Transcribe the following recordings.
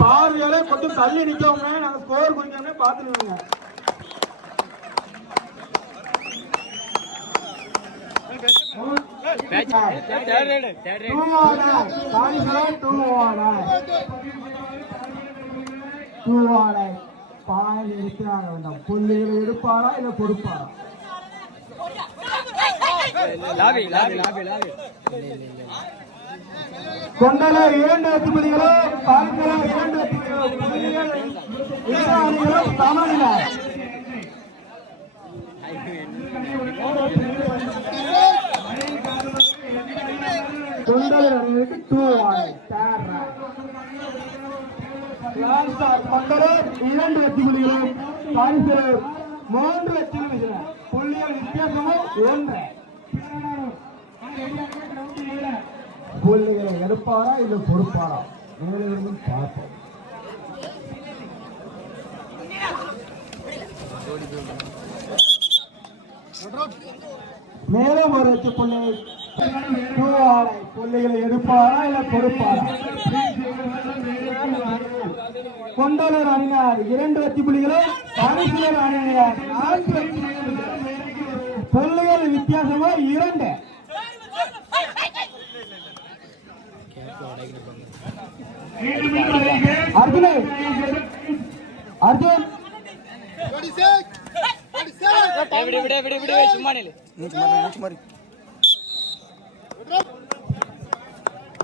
பார்வையோட கொஞ்சம் தள்ளி நிக்கோங்க, நாங்க ஸ்கோர் குறிக்கோம்னே பாத்துருவோங்க. பாயில் எடுக்கிறாங்க வேண்டாம். புள்ளிகளை எடுப்பாரா இல்ல கொடுப்பாரா? கொண்டல 2 வெற்றிப்புள்ளிகளும் பார்க்கல 2 வெற்றிப்புள்ளிகளும் சமநிலை. கொண்டலர் அணிக்கு 2 கொண்டலர் 2 வெற்றிப்புள்ளிகளும் பாரிசலர் 3 வெற்றிப்புள்ளிகள். புள்ளிகள் வித்தியாசமும் 1. புள்ளிகளை எடுப்பாரா இல்ல கொடுப்பாரா? மேலும் பார்ப்போம். மேலும் ஒரு வெற்றி புள்ளி புள்ளிகளை எடுப்பாரா இல்ல கொடுப்பாரா? கொண்டலர் அணியினர் 2 வெற்றி புள்ளிகளும் பாரிசலர் அணியினர் 4 வெற்றி புள்ளிகளும். புள்ளிகள் வித்தியாசமா 2. அர்ஜுன் அர்ஜுன்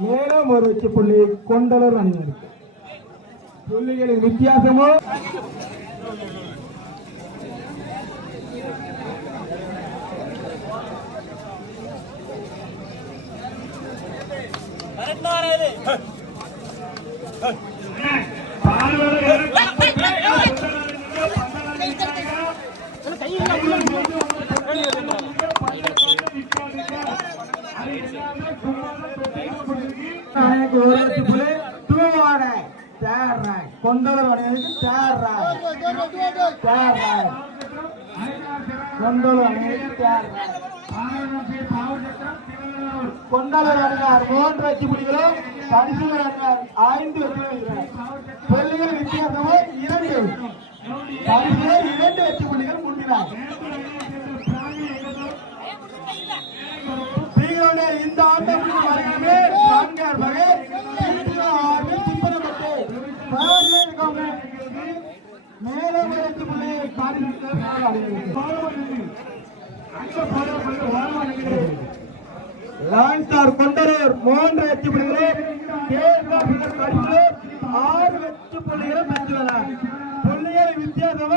மேலும் ஒரு வெற்றி புள்ளி கொண்டலர் அணியினருக்கு. புள்ளிகளின் வித்தியாசமோ கொண்டலர் அணியினருக்கு கொண்டலர் அணியினர் 3 வெற்றி புள்ளிகளும் பாரிசலர் அணியினர் 5 வெற்றி புள்ளிகள். புள்ளிகள் வித்தியாசமோ 2. பாரிசலர் 2 வெற்றி புள்ளிகள் முன்னினார். இந்த ஆட்டம் வருகிறது. 4 வகை மேலும் வெற்றி புள்ளி லான்ஸ்டார் கொண்டலர் 3 வெற்றி புள்ளிகளும் 6 வெற்றி புள்ளிகளும் பெற்றுள்ளனர். புள்ளிகள் வித்தியாசம் 1.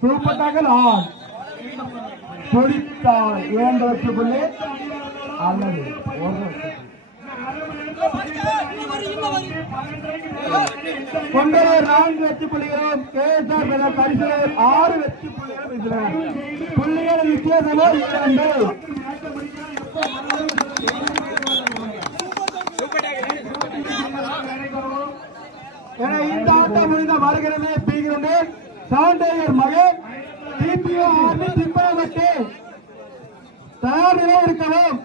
Super டாக்கல் on. பிடித்தால் 2 வெற்றி புள்ளி அல்லது 1 கொண்டலர் 4 வெற்றி புள்ளிகளும் கேஎஸ்ஆர் பரிசலர் 6 வெற்றி புள்ளிகளும். புள்ளிகள் வித்தியாசமோ 2. இந்த ஆட்டம் முடிந்த வருகிறது. பீகிறது சவுண்டேயர் மகன் டிபிஓ ஆர்மி திப்பரவட்டி தயார் நிலை இருக்கவும்.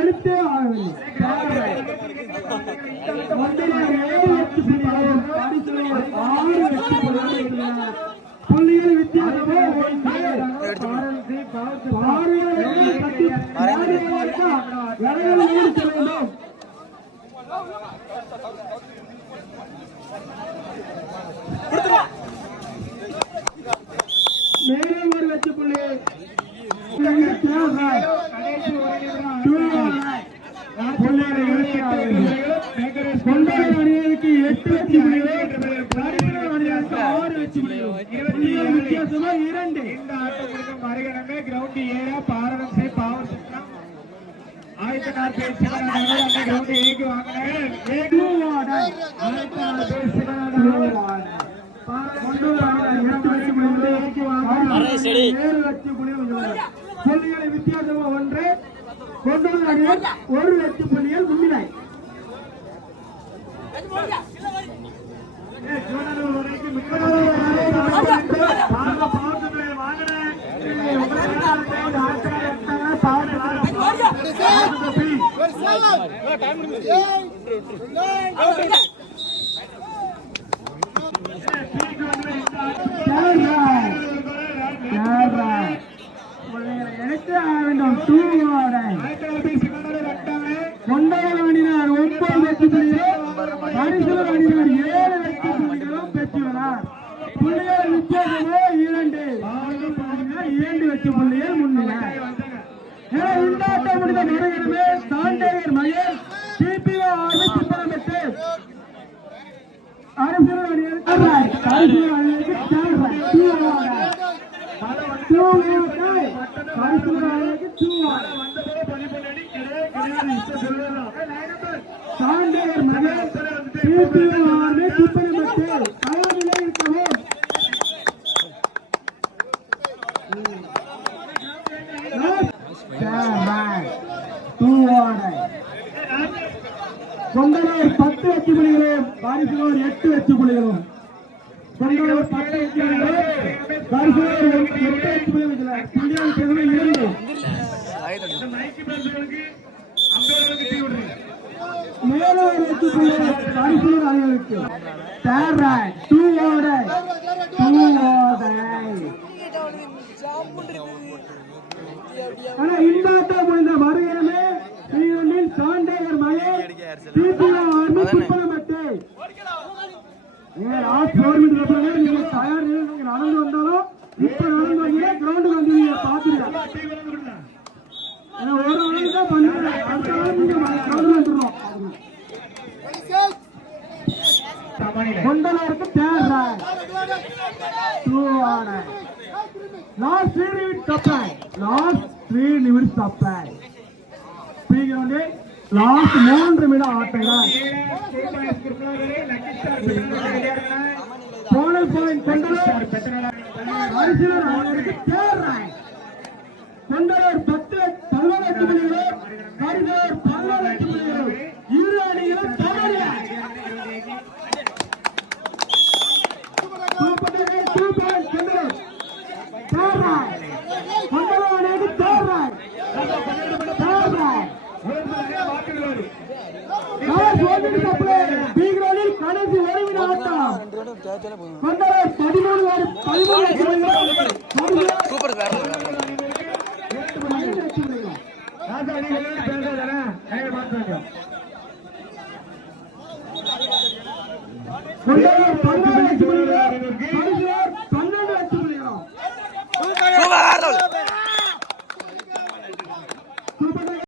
எடுத்தே ஆகவில்லை. புள்ளிகள் வித்தியாசமே மேலும் ஒரு வெற்றி புள்ளி புள்ளிகளை கொண்டாட அணியினருக்கு 8 வெற்றி புள்ளிகளும் பரிசுகள் அணியினருக்கு 6 வெற்றி புள்ளிகளும் வித்தியாசமா 2. இந்த ஆட்டம் முடிக்கும் மறுகணமே கிரவுண்ட் ஏற பாரதம் சே பவர் சிஸ்டம் ஆயத்தனார் பேசுகிறார்கள் அந்த கிரவுண்ட் ஏக்கு வாங்கினாங்க ஏகு வாட ஆயத்தனார் பேசுகிறார்கள் கொண்டாட அணியினர் 8 வெற்றி புள்ளிகளும் ஏக்கு வாங்கினாங்க 7 வெற்றி புள்ளிகளும் புள்ளிகளை வித்தியாசமா 1. கொண்டாட அணியினர் 1 வெற்றி புள்ளிகள் முன்னிலை. எனக்கு வேண்டும் கொண்டாட அணியினர் 9 வெற்றி புள்ளிகளும் பரிசுகள் அணியினர் 7 வெற்றி புள்ளிகளும் பெற்றுள்ளனர். புள்ளிகள் வித்தியாசமோ 2. 2 வெற்றி புள்ளிகள் முன்னிலை. இந்த ஆட்டம் முடிந்த மறுகணமே சாண்டேகர் மகேஷ் டிபிஓ ஆர்மி சிப்பனமெட்டு அரசியல் அணியினருக்கு சாண்டேகர் மகேஷ் டிபிஓ ஆர்மி சிப்பனமெட்டு களமிலே இருக்கவும் கொண்டலூர் 10 வெற்றி புள்ளிகளும் பரிசுலூர் 8 வெற்றி புள்ளிகளும் கொண்டலூர் 10 வெற்றி புள்ளிகளும் பரிசுலூர் 8 வெற்றி புள்ளிகளும் புள்ளிகள் பெருமை 2. மேலும் வெற்றி புள்ளிகள் பரிசுலூர் அணிகளுக்கு 2 ஓடை இந்த ஆட்டம் முடிந்த மறுகணமே சாண்டேகர் மகேஷ் டிபிஓ ஆர்மி சிப்பனமெட்டு நீங்க தயார் நீங்க நடந்து வந்தாலும் இப்ப நடந்து வந்தீங்க கிரவுண்டுக்கு வந்தீங்க பாத்துருங்க. ஒரு நாளைக்கு தான் பண்ணுறேன் அடுத்த நாள் நீங்க கிரவுண்டு வந்துடுறோம். கொண்டலூருக்கு தேர்றாய் 2 ஆர்டர் லாஸ்ட் 3 நிமிஷம் சப்ளை லாஸ்ட் 3 நிமிடம் ஆட்டங்கள் போனல் பாயிண்ட் கொண்டலூர் பரிசுலூர் அணியினருக்கு தேர்றாய் கொண்டலூர் 10 வெற்றி புள்ளிகளும் பரிசுலூர் 11 வெற்றி புள்ளிகளும் இரு அணிகளும் சமநிலை. கடைசி ஒருவிட ஆட்டம் கொண்டலூர் 13